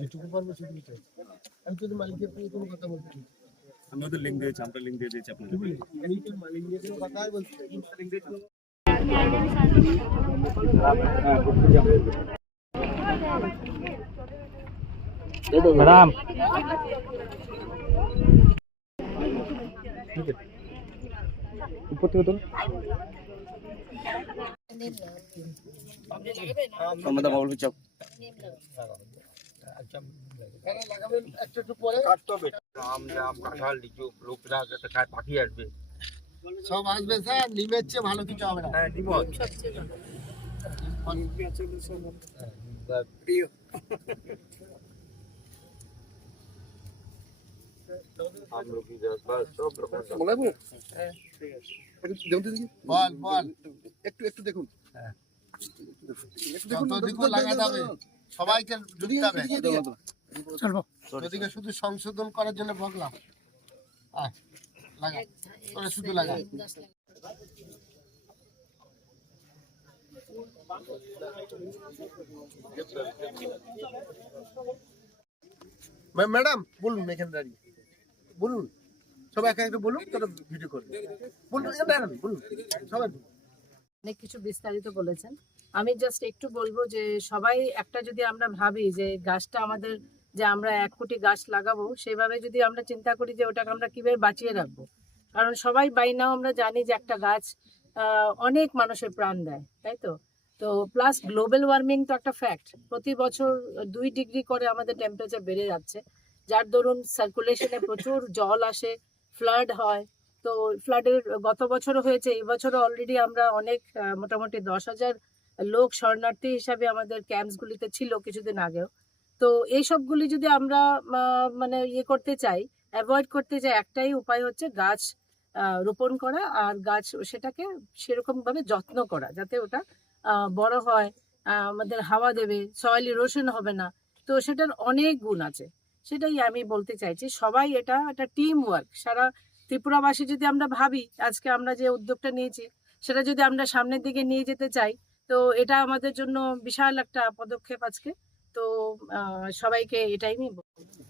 যেটুকু পারবো সেটুকু চাই। আমি তো মালিকের সঙ্গে কোনো কথা বলছি, আমি ওদের লিঙ্ক দিয়েছি, আমরা লিঙ্ক দিয়ে দিয়েছি আপনাদের। আমি তো মালিক নিয়ে কোনো কথাই বলছি। ম্যাডাম উপর থেকে তোল। আমাদের বাবুল চপ লাগাবেন একটু একটু পরে কাটতে হবে। আম জাম কাঁঠাল লিচু লোকরা যাতে খায়, পাখি আসবে, সব আসবে স্যার। নিমের চেয়ে ভালো কিছু হবে না। হ্যাঁ নিম সবচেয়ে বল বল একটু একটু দেখুন। লাগাতে হবে, সবাইকে জুড়তে হবে। ওদিকে শুধু সংশোধন করার জন্য বললাম, লাগা শুধু লাগা। ম্যাডাম বলুন, এখানে দাঁড়িয়ে বলুন, সবাই একা একটা বলুন, তারা ভিডিও করবে। বলুন বলুন সবাই। অনেক কিছু বিস্তারিত বলেছেন। আমি জাস্ট একটু বলবো যে সবাই একটা যদি আমরা ভাবি যে গাছটা আমাদের, যে আমরা 1 কোটি গাছ লাগাবো, সেভাবে যদি আমরা চিন্তা করি যে ওটাকে আমরা কিভাবে বাঁচিয়ে রাখবো। কারণ সবাই বাই নাও আমরা জানি যে একটা গাছ অনেক মানুষের প্রাণ দেয়, তাই তো। তো প্লাস গ্লোবাল ওয়ার্মিং তো একটা ফ্যাক্ট। প্রতি বছর 2 ডিগ্রি করে আমাদের টেম্পারেচার বেড়ে যাচ্ছে, যার দরুন সার্কুলেশনে প্রচুর জল আসে, ফ্লাড হয়। তো ফ্লাডের গত বছরও হয়েছে, এই বছরও অলরেডি আমরা অনেক মোটামুটি 10,000 লোক শরণার্থী হিসাবে আমাদের ক্যাম্পসগুলিতে ছিল কিছুদিন আগেও। তো এই সবগুলি যদি আমরা মানে ইয়ে করতে চাই, অ্যাভয়েড করতে চাই, একটাই উপায় হচ্ছে গাছ রোপণ করা, আর গাছ সেটাকে সেরকমভাবে যত্ন করা যাতে ওটা বড় হয়, আমাদের হাওয়া দেবে, সয়েল ইরোশন হবে না। তো সেটার অনেক গুণ আছে, সেটাই আমি বলতে চাইছি। সবাই এটা একটা টিম ওয়ার্ক। সারা ত্রিপুরাবাসী যদি আমরা ভাবি, আজকে আমরা যে উদ্যোগটা নিয়েছি সেটা যদি আমরা সামনের দিকে নিয়ে যেতে চাই, তো এটা আমাদের জন্য বিশাল একটা পদক্ষেপ আজকে। তো সবাইকে এটাই আমি বলবো।